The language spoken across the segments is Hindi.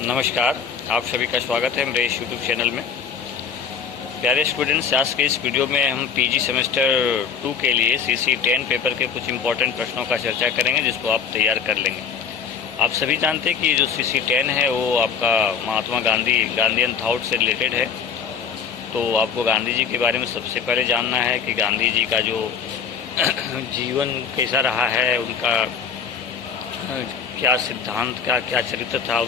नमस्कार, आप सभी का स्वागत है मेरे इस यूट्यूब चैनल में। प्यारे स्टूडेंट्स, आज के इस वीडियो में हम पीजी सेमेस्टर 2 के लिए सीसी 10 पेपर के कुछ इम्पोर्टेंट प्रश्नों का चर्चा करेंगे, जिसको आप तैयार कर लेंगे। आप सभी जानते हैं कि जो सीसी 10 है वो आपका महात्मा गांधीयन थॉट से रिलेटेड है। तो आपको गांधी जी के बारे में सबसे पहले जानना है कि गांधी जी का जो जीवन कैसा रहा है, उनका क्या सिद्धांत का क्या चरित्र था,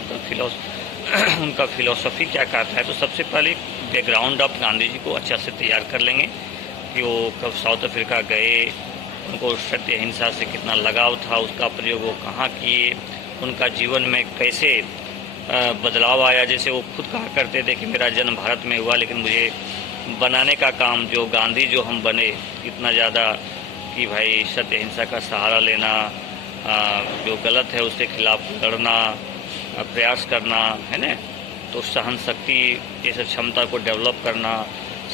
उनका फिलॉसफी क्या कहता है। तो सबसे पहले बैकग्राउंड ऑफ गांधी जी को अच्छा से तैयार कर लेंगे कि वो कब साउथ अफ्रीका गए, उनको सत्य अहिंसा से कितना लगाव था, उसका प्रयोग वो कहाँ किए, उनका जीवन में कैसे बदलाव आया। जैसे वो खुद कहा करते थे कि मेरा जन्म भारत में हुआ, लेकिन मुझे बनाने का काम, जो गांधी जो हम बने इतना ज़्यादा कि भाई सत्य अहिंसा का सहारा लेना, जो गलत है उसके खिलाफ लड़ना, प्रयास करना, है ना। तो सहन शक्ति जैसे क्षमता को डेवलप करना,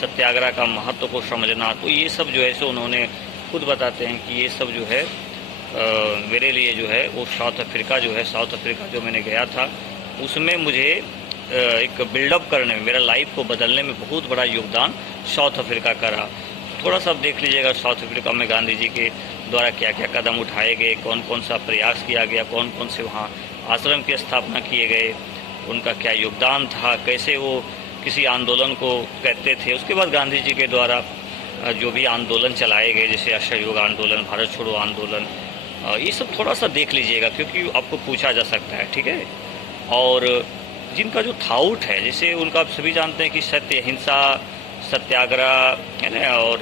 सत्याग्रह का महत्व को समझना, तो ये सब जो है सो उन्होंने खुद बताते हैं कि ये सब जो है मेरे लिए जो है वो साउथ अफ्रीका जो मैंने गया था, उसमें मुझे एक बिल्डअप करने में, मेरा लाइफ को बदलने में बहुत बड़ा योगदान साउथ अफ्रीका का रहा। थोड़ा सा देख लीजिएगा साउथ अफ्रीका में गांधी जी के द्वारा क्या क्या कदम उठाए गए, कौन कौन सा प्रयास किया गया, कौन कौन से वहाँ आश्रम की स्थापना किए गए, उनका क्या योगदान था, कैसे वो किसी आंदोलन को कहते थे। उसके बाद गांधी जी के द्वारा जो भी आंदोलन चलाए गए, जैसे असहयोग आंदोलन, भारत छोड़ो आंदोलन, ये सब थोड़ा सा देख लीजिएगा, क्योंकि आपको पूछा जा सकता है, ठीक है। और जिनका जो थाउट है, जैसे उनका आप सभी जानते हैं कि सत्य अहिंसा, सत्याग्रह, है ना, और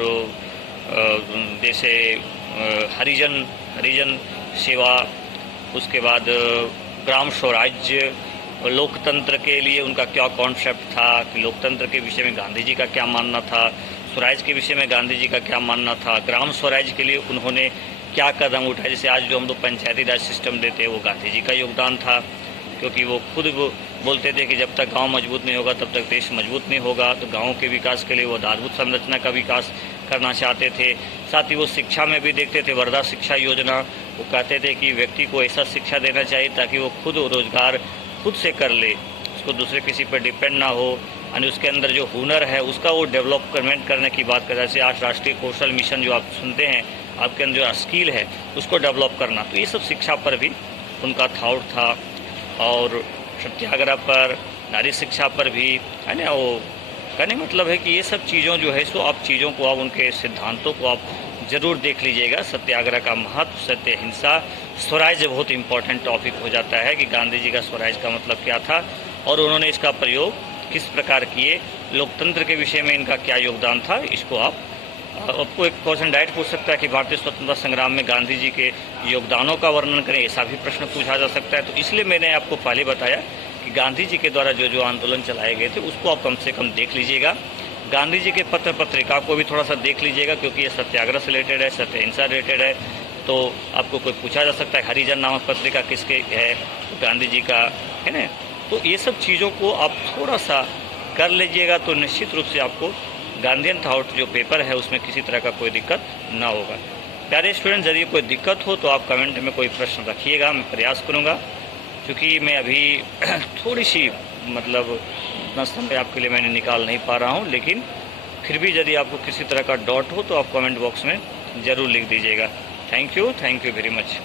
जैसे हरिजन सेवा, उसके बाद ग्राम स्वराज्य, लोकतंत्र के लिए उनका क्या कॉन्सेप्ट था, कि लोकतंत्र के विषय में गांधी जी का क्या मानना था, स्वराज के विषय में गांधी जी का क्या मानना था, ग्राम स्वराज के लिए उन्होंने क्या कदम उठाए। जैसे आज जो हम लोग पंचायती राज सिस्टम देते हैं, वो गांधी जी का योगदान था, क्योंकि वो खुद बोलते थे कि जब तक गांव मजबूत नहीं होगा तब तक देश मजबूत नहीं होगा। तो गाँव के विकास के लिए वो आधारभूत संरचना का विकास करना चाहते थे। साथ ही वो शिक्षा में भी देखते थे, वर्धा शिक्षा योजना, वो कहते थे कि व्यक्ति को ऐसा शिक्षा देना चाहिए ताकि वो खुद रोजगार खुद से कर ले, उसको दूसरे किसी पर डिपेंड ना हो, यानी उसके अंदर जो हुनर है उसका वो डेवलपमेंट करने की बात कर। जैसे आज राष्ट्रीय कौशल मिशन जो आप सुनते हैं, आपके अंदर जो स्किल है उसको डेवलप करना, तो ये सब शिक्षा पर भी उनका थाउट था। और सत्याग्रह पर, नारी शिक्षा पर भी, है ना। वो कहने मतलब है कि ये सब चीज़ों जो है सो आप चीज़ों को, आप उनके सिद्धांतों को आप ज़रूर देख लीजिएगा। सत्याग्रह का महत्व, सत्य अहिंसा, स्वराज बहुत इंपॉर्टेंट टॉपिक हो जाता है कि गांधी जी का स्वराज का मतलब क्या था और उन्होंने इसका प्रयोग किस प्रकार किए, लोकतंत्र के विषय में इनका क्या योगदान था। इसको आपको एक क्वेश्चन डायरेक्ट पूछ सकता है कि भारतीय स्वतंत्रता संग्राम में गांधी जी के योगदानों का वर्णन करें, ऐसा भी प्रश्न पूछा जा सकता है। तो इसलिए मैंने आपको पहले बताया कि गांधी जी के द्वारा जो जो आंदोलन चलाए गए थे उसको आप कम से कम देख लीजिएगा। गांधी जी के पत्र पत्रिका को भी थोड़ा सा देख लीजिएगा, क्योंकि ये सत्याग्रह से रिलेटेड है, सत्य अहिंसा रिलेटेड है। तो आपको कोई पूछा जा सकता है हरिजन नामक पत्रिका किसके है, गांधी जी का, है ना। तो ये सब चीज़ों को आप थोड़ा सा कर लीजिएगा, तो निश्चित रूप से आपको गांधीयन थॉट जो पेपर है उसमें किसी तरह का कोई दिक्कत ना होगा। प्यारे स्टूडेंट, यदि कोई दिक्कत हो तो आप कमेंट में कोई प्रश्न रखिएगा, मैं प्रयास करूँगा। क्योंकि मैं अभी थोड़ी सी मतलब उतना समय आपके लिए मैंने निकाल नहीं पा रहा हूँ, लेकिन फिर भी यदि आपको किसी तरह का डाउट हो तो आप कमेंट बॉक्स में ज़रूर लिख दीजिएगा। Thank you very much.